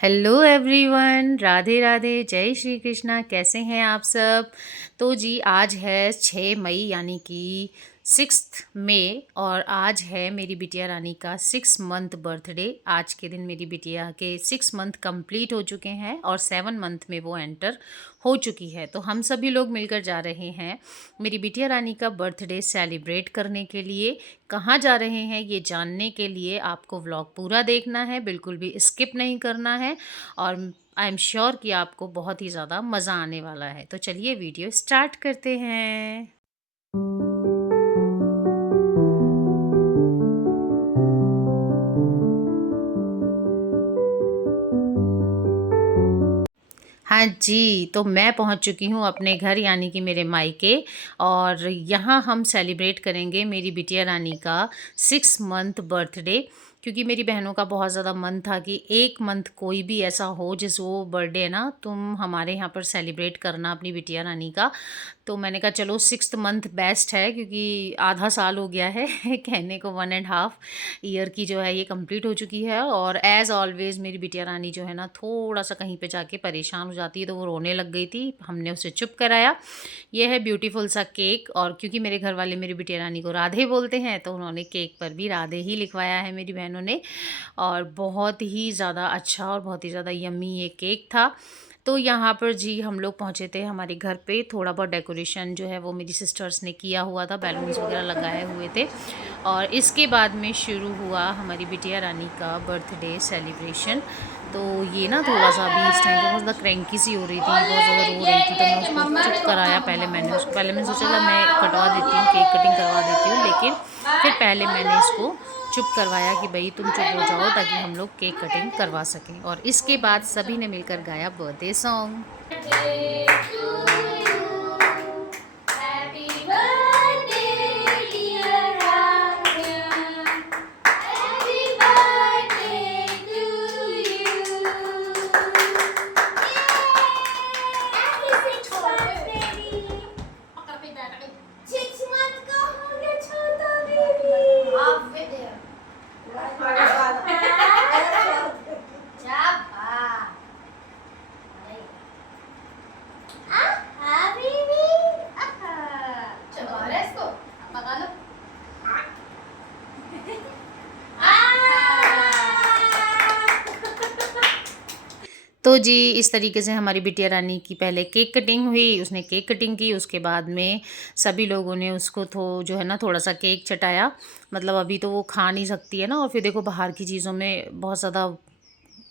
Hello everyone, Radhe Radhe, जय श्री कृष्णा। कैसे हैं आप सब। तो जी आज है 6 मई यानी कि 6 मई और आज है मेरी बिटिया रानी का 6 मंथ बर्थडे। आज के दिन मेरी बिटिया के 6 मंथ कंप्लीट हो चुके हैं और 7 मंथ में वो एंटर हो चुकी है। तो हम सभी लोग मिलकर जा रहे हैं मेरी बिटिया रानी का बर्थडे सेलिब्रेट करने के लिए। कहाँ जा रहे हैं ये जानने के लिए आपको व्लॉग पूरा देखना है, बिल्कुल भी स्किप नहीं करना है और आई एम श्योर कि आपको बहुत ही ज़्यादा मज़ा आने वाला है। तो चलिए वीडियो स्टार्ट करते हैं। हाँ जी, तो मैं पहुँच चुकी हूँ अपने घर यानी कि मेरे मायके और यहाँ हम सेलिब्रेट करेंगे मेरी बिटिया रानी का 6 मंथ बर्थडे। क्योंकि मेरी बहनों का बहुत ज़्यादा मन था कि 1 मंथ कोई भी ऐसा हो जिस वो बर्थडे ना तुम हमारे यहाँ पर सेलिब्रेट करना अपनी बिटिया रानी का। तो मैंने कहा चलो 6 मंथ बेस्ट है क्योंकि आधा साल हो गया है कहने को 1.5 ईयर की जो है ये कंप्लीट हो चुकी है। और एज़ ऑलवेज़ मेरी बिटिया रानी जो है ना थोड़ा सा कहीं पे जाके परेशान हो जाती है तो वो रोने लग गई थी। हमने उसे चुप कराया। ये है ब्यूटीफुल सा केक और क्योंकि मेरे घर वाले मेरी बिटिया रानी को राधे बोलते हैं तो उन्होंने केक पर भी राधे ही लिखवाया है मेरी बहनों ने। और बहुत ही ज़्यादा अच्छा और बहुत ही ज़्यादा यम्मी ये केक था। तो यहाँ पर जी हम लोग पहुँचे थे हमारे घर पे। थोड़ा बहुत डेकोरेशन जो है वो मेरी सिस्टर्स ने किया हुआ था, बैलून्स वगैरह लगाए हुए थे। और इसके बाद में शुरू हुआ हमारी बिटिया रानी का बर्थडे सेलिब्रेशन। तो ये ना थोड़ा सा अभी इस टाइम पे बहुत ज़्यादा क्रैंकी सी हो रही थी, बहुत ज़्यादा रो रही थी। तो मैं उसको चुप कराया। पहले मैंने सोचा था मैं कटवा देती हूँ, केक कटिंग करवा देती हूँ, लेकिन फिर पहले मैंने इसको चुप करवाया कि भाई तुम चुप हो जाओ ताकि हम लोग केक कटिंग करवा सकें। और इसके बाद सभी ने मिलकर गाया बर्थडे सॉन्ग। तो जी इस तरीके से हमारी बिटिया रानी की पहले केक कटिंग हुई। उसने केक कटिंग की, उसके बाद में सभी लोगों ने उसको जो है ना थोड़ा सा केक चटाया। मतलब अभी तो वो खा नहीं सकती है ना। और फिर देखो बाहर की चीज़ों में बहुत ज़्यादा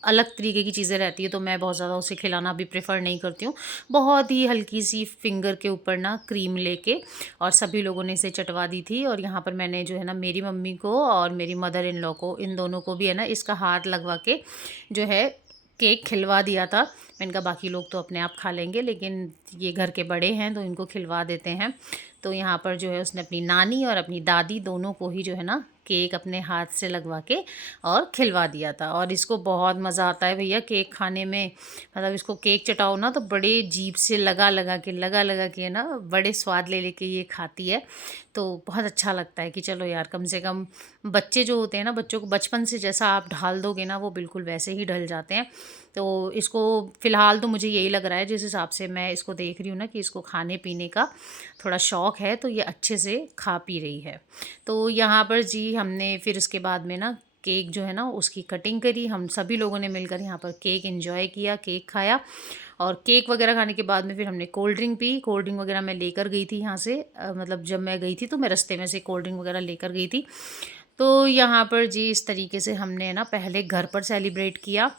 अलग तरीके की चीज़ें रहती है तो मैं बहुत ज़्यादा उसे खिलाना भी प्रेफर नहीं करती हूँ। बहुत ही हल्की सी फिंगर के ऊपर ना क्रीम लेके और सभी लोगों ने इसे चटवा दी थी। और यहाँ पर मैंने जो है ना मेरी मम्मी को और मेरी मदर इन लॉ को, इन दोनों को भी है ना इसका हाथ लगवा के जो है केक खिलवा दिया था। मैंने कहा बाकी लोग तो अपने आप खा लेंगे लेकिन ये घर के बड़े हैं तो इनको खिलवा देते हैं। तो यहाँ पर जो है उसने अपनी नानी और अपनी दादी दोनों को ही जो है ना केक अपने हाथ से लगवा के और खिलवा दिया था। और इसको बहुत मज़ा आता है भैया केक खाने में। मतलब इसको केक चटाओ ना तो बड़े जीभ से लगा लगा के ना बड़े स्वाद ले लेके ये खाती है। तो बहुत अच्छा लगता है कि चलो यार कम से कम बच्चे जो होते हैं ना, बच्चों को बचपन से जैसा आप ढाल दोगे ना वो बिल्कुल वैसे ही ढल जाते हैं। तो इसको फ़िलहाल तो मुझे यही लग रहा है जिस हिसाब से मैं इसको देख रही हूँ ना कि इसको खाने पीने का थोड़ा शौक़ है तो ये अच्छे से खा पी रही है। तो यहाँ पर जी हमने फिर उसके बाद में ना केक जो है ना उसकी कटिंग करी। हम सभी लोगों ने मिलकर यहाँ पर केक एंजॉय किया, केक खाया। और केक वगैरह खाने के बाद में फिर हमने cold drink P. Cold drink वगैरह मैं लेकर गई थी यहाँ से, मतलब जब मैं गई थी तो मैं रास्ते में से कोल्ड ड्रिंक वगैरह लेकर गई थी। तो यहाँ पर जी इस तरीके से हमने ना पहले घर पर सेलिब्रेट किया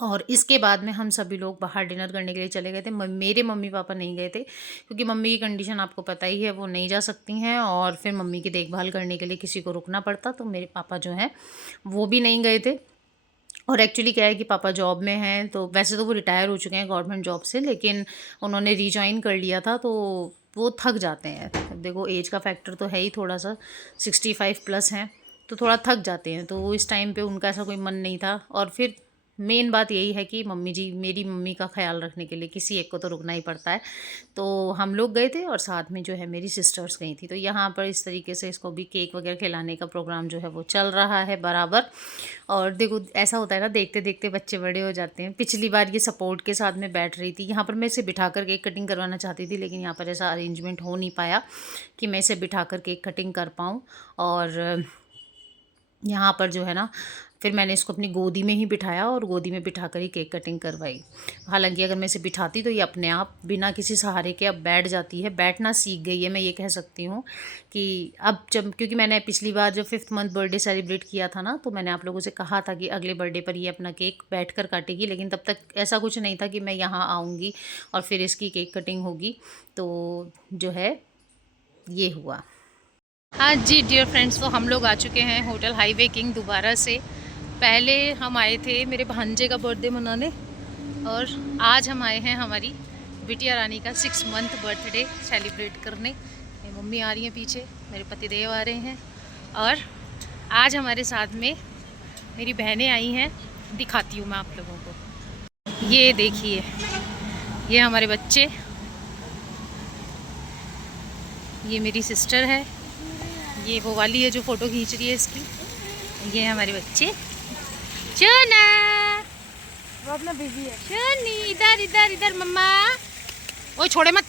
और इसके बाद में हम सभी लोग बाहर डिनर करने के लिए चले गए थे। मेरे मम्मी पापा नहीं गए थे क्योंकि मम्मी की कंडीशन आपको पता ही है, वो नहीं जा सकती हैं और फिर मम्मी की देखभाल करने के लिए किसी को रुकना पड़ता। तो मेरे पापा जो हैं वो भी नहीं गए थे। और एक्चुअली क्या है कि पापा जॉब में हैं, तो वैसे तो वो रिटायर हो चुके हैं गवर्नमेंट जॉब से, लेकिन उन्होंने रीजॉइन कर लिया था तो वो थक जाते हैं। देखो एज का फैक्टर तो है ही थोड़ा सा, 65 प्लस हैं तो थोड़ा थक जाते हैं। तो वो इस टाइम पे उनका ऐसा कोई मन नहीं था। और फिर मेन बात यही है कि मम्मी जी, मेरी मम्मी का ख्याल रखने के लिए किसी एक को तो रुकना ही पड़ता है। तो हम लोग गए थे और साथ में जो है मेरी सिस्टर्स गई थी। तो यहाँ पर इस तरीके से इसको भी केक वगैरह खिलाने का प्रोग्राम जो है वो चल रहा है बराबर। और देखो ऐसा होता है ना, देखते देखते बच्चे बड़े हो जाते हैं। पिछली बार ये सपोर्ट के साथ में बैठ रही थी, यहाँ पर मैं इसे बिठा कर केक कटिंग करवाना चाहती थी, लेकिन यहाँ पर ऐसा अरेंजमेंट हो नहीं पाया कि मैं इसे बिठा कर केक कटिंग कर पाऊँ। और यहाँ पर जो है ना, फिर मैंने इसको अपनी गोदी में ही बिठाया और गोदी में बिठा कर ही केक कटिंग करवाई। हालांकि अगर मैं इसे बिठाती तो ये अपने आप बिना किसी सहारे के अब बैठ जाती है, बैठना सीख गई है, मैं ये कह सकती हूँ कि अब जब, क्योंकि मैंने पिछली बार जब 5th मंथ बर्थडे सेलिब्रेट किया था ना, तो मैंने आप लोगों से कहा था कि अगले बर्थडे पर ये अपना केक बैठ कर काटेगी, लेकिन तब तक ऐसा कुछ नहीं था कि मैं यहाँ आऊँगी और फिर इसकी केक कटिंग होगी। तो जो है ये हुआ। हाँ जी डियर फ्रेंड्स, तो हम लोग आ चुके हैं होटल हाईवे किंग दोबारा से। पहले हम आए थे मेरे भांजे का बर्थडे मनाने, और आज हम आए हैं हमारी बिटिया रानी का 6 मंथ बर्थडे सेलिब्रेट करने। मेरी मम्मी आ रही हैं पीछे, मेरे पतिदेव आ रहे हैं, और आज हमारे साथ में मेरी बहनें आई हैं। दिखाती हूँ मैं आप लोगों को, ये देखिए, ये हमारे बच्चे, ये मेरी सिस्टर है, ये वो वाली है जो फ़ोटो खींच रही है इसकी, ये हमारे बच्चे। चना वो अपना बेबी है, चनी इधर इधर इधर मम्मा, ओ छोड़े मत,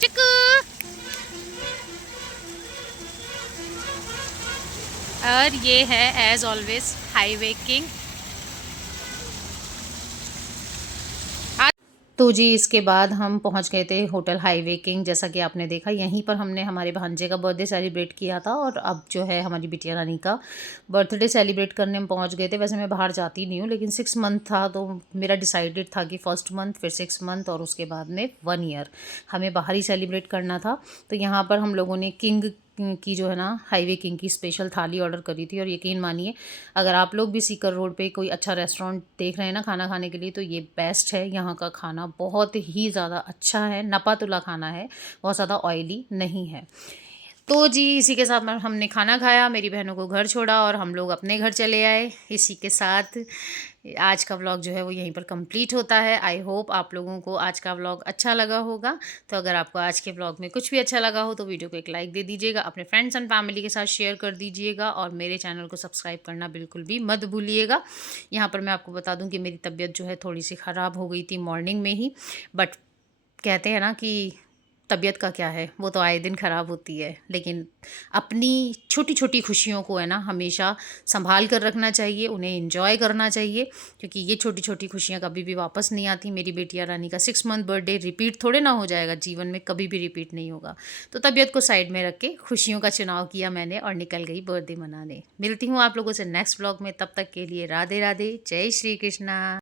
चिकू। और ये है एज ऑलवेज हाईवे किंग। तो जी इसके बाद हम पहुंच गए थे होटल हाईवे किंग। जैसा कि आपने देखा, यहीं पर हमने हमारे भांजे का बर्थडे सेलिब्रेट किया था, और अब जो है हमारी बिटिया रानी का बर्थडे सेलिब्रेट करने हम पहुंच गए थे। वैसे मैं बाहर जाती नहीं हूँ, लेकिन 6 मंथ था तो मेरा डिसाइडेड था कि 1st मंथ, फिर 6 मंथ, और उसके बाद में 1 ईयर हमें बाहर ही सेलिब्रेट करना था। तो यहाँ पर हम लोगों ने किंग की जो है ना, हाईवे किंग की स्पेशल थाली ऑर्डर करी थी। और यकीन मानिए, अगर आप लोग भी सीकर रोड पे कोई अच्छा रेस्टोरेंट देख रहे हैं ना खाना खाने के लिए, तो ये बेस्ट है। यहाँ का खाना बहुत ही ज़्यादा अच्छा है, नपातुला खाना है, बहुत ज़्यादा ऑयली नहीं है। तो जी इसी के साथ में हमने खाना खाया, मेरी बहनों को घर छोड़ा, और हम लोग अपने घर चले आए। इसी के साथ आज का व्लॉग जो है वो यहीं पर कंप्लीट होता है। आई होप आप लोगों को आज का व्लॉग अच्छा लगा होगा। तो अगर आपको आज के व्लॉग में कुछ भी अच्छा लगा हो तो वीडियो को एक लाइक दे दीजिएगा, अपने फ्रेंड्स एंड फैमिली के साथ शेयर कर दीजिएगा, और मेरे चैनल को सब्सक्राइब करना बिल्कुल भी मत भूलिएगा। यहाँ पर मैं आपको बता दूँ कि मेरी तबीयत जो है थोड़ी सी ख़राब हो गई थी मॉर्निंग में ही, बट कहते हैं ना कि तबीयत का क्या है, वो तो आए दिन ख़राब होती है, लेकिन अपनी छोटी छोटी खुशियों को है ना हमेशा संभाल कर रखना चाहिए, उन्हें एंजॉय करना चाहिए, क्योंकि ये छोटी छोटी खुशियाँ कभी भी वापस नहीं आती। मेरी बेटिया रानी का 6 मंथ बर्थडे रिपीट थोड़े ना हो जाएगा, जीवन में कभी भी रिपीट नहीं होगा। तो तबीयत को साइड में रख के खुशियों का चुनाव किया मैंने और निकल गई बर्थडे मनाने। मिलती हूँ आप लोगों से नेक्स्ट व्लॉग में, तब तक के लिए राधे राधे, जय श्री कृष्णा।